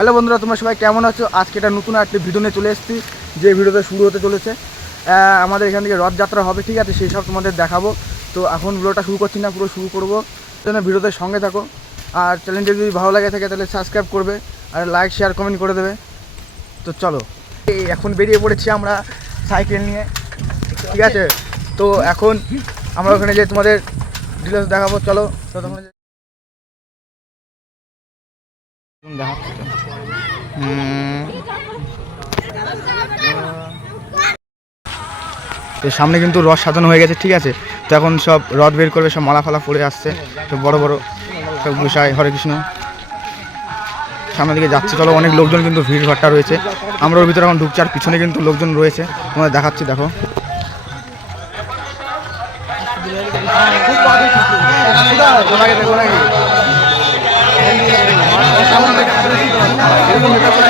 Hello বন্ধুরা, তোমরা সবাই কেমন আছো? আজকে এটা নতুন একটি ভিডিও নিয়ে চলে এসেছি, যে ভিডিওতে শুরু হতে চলেছে। আমাদের এখান থেকে রথযাত্রা হবে, ঠিক আছে? সেই সব তোমাদের দেখাবো। তো এখন ভিডিওটা শুরু করছি না, পুরো শুরু করব। জন্য ভিডিওতে সঙ্গে থাকো। আর চ্যানেলটি যদি ভালো লাগে থাকে, তাহলে সাবস্ক্রাইব করবে। আর লাইক শেয়ার কমেন্ট করে দেবে। তো চলো। এখন বেরিয়ে পড়েছি আমরা সাইকেল নিয়ে, ঠিক আছে? তো এখন আমরা ওখানে যে তোমাদের ডিটেলস দেখাবো। চলো দেখাচ্ছি তো। সামনে কিন্তু রথ সাজানো হয়ে গেছে, ঠিক আছে? তো এখন সব রথ বের করবে, সব মালা ফালা পড়ে আসছে। তো বড় বড় সব গুসাই, হরে কৃষ্ণ। সামনের দিকে যাচ্ছে, চলো অনেক লোকজন কিন্তু ভিড় ভাট্টা রয়েছে। আমরা ওর ভিতরে এখন ঢুকছি, আর পিছনে কিন্তু লোকজন রয়েছে। তোমাদের দেখাচ্ছি দেখো। ¡Vamos! ¡Vamos! ¡Vamos!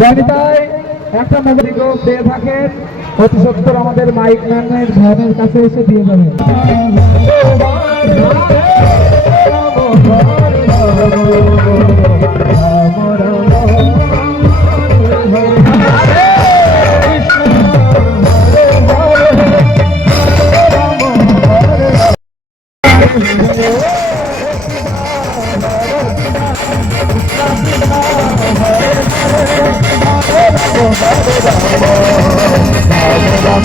জানিতাই একটা মোবাইল পেয়ে থাকেন। অতি সত্তর আমাদের মাইক ম্যানের ভ্যানের কাছে এসে দিয়ে যাবেন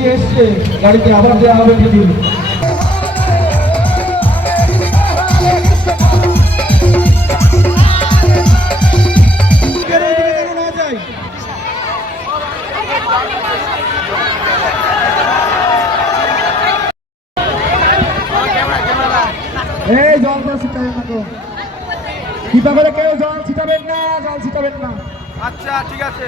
খিচুড়ি এসছে, গাড়িতে আবার দেওয়া হবে ছিটাবেন না কৃপা করে কেউ জল ছিটাবেন না, জল ছিটাবেন না। আচ্ছা ঠিক আছে।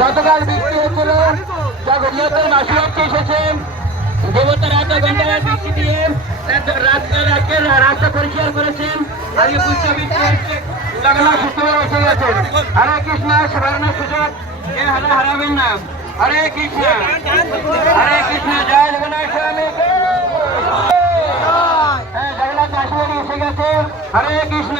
গতকাল বৃষ্টি হচ্ছিল যা মাসি হচ্ছে এসেছেন। দেবতার আধা ঘণ্টা বৃষ্টি দিয়ে করেছেন। হরে কৃষ্ণ সুযোগ। হারাবেন না হরে কৃষ্ণ। হরে কৃষ্ণ। জয় জগন্নাথ স্বামী। হ্যাঁ কাশ্মীরি এসে গেছে। হরে কৃষ্ণ।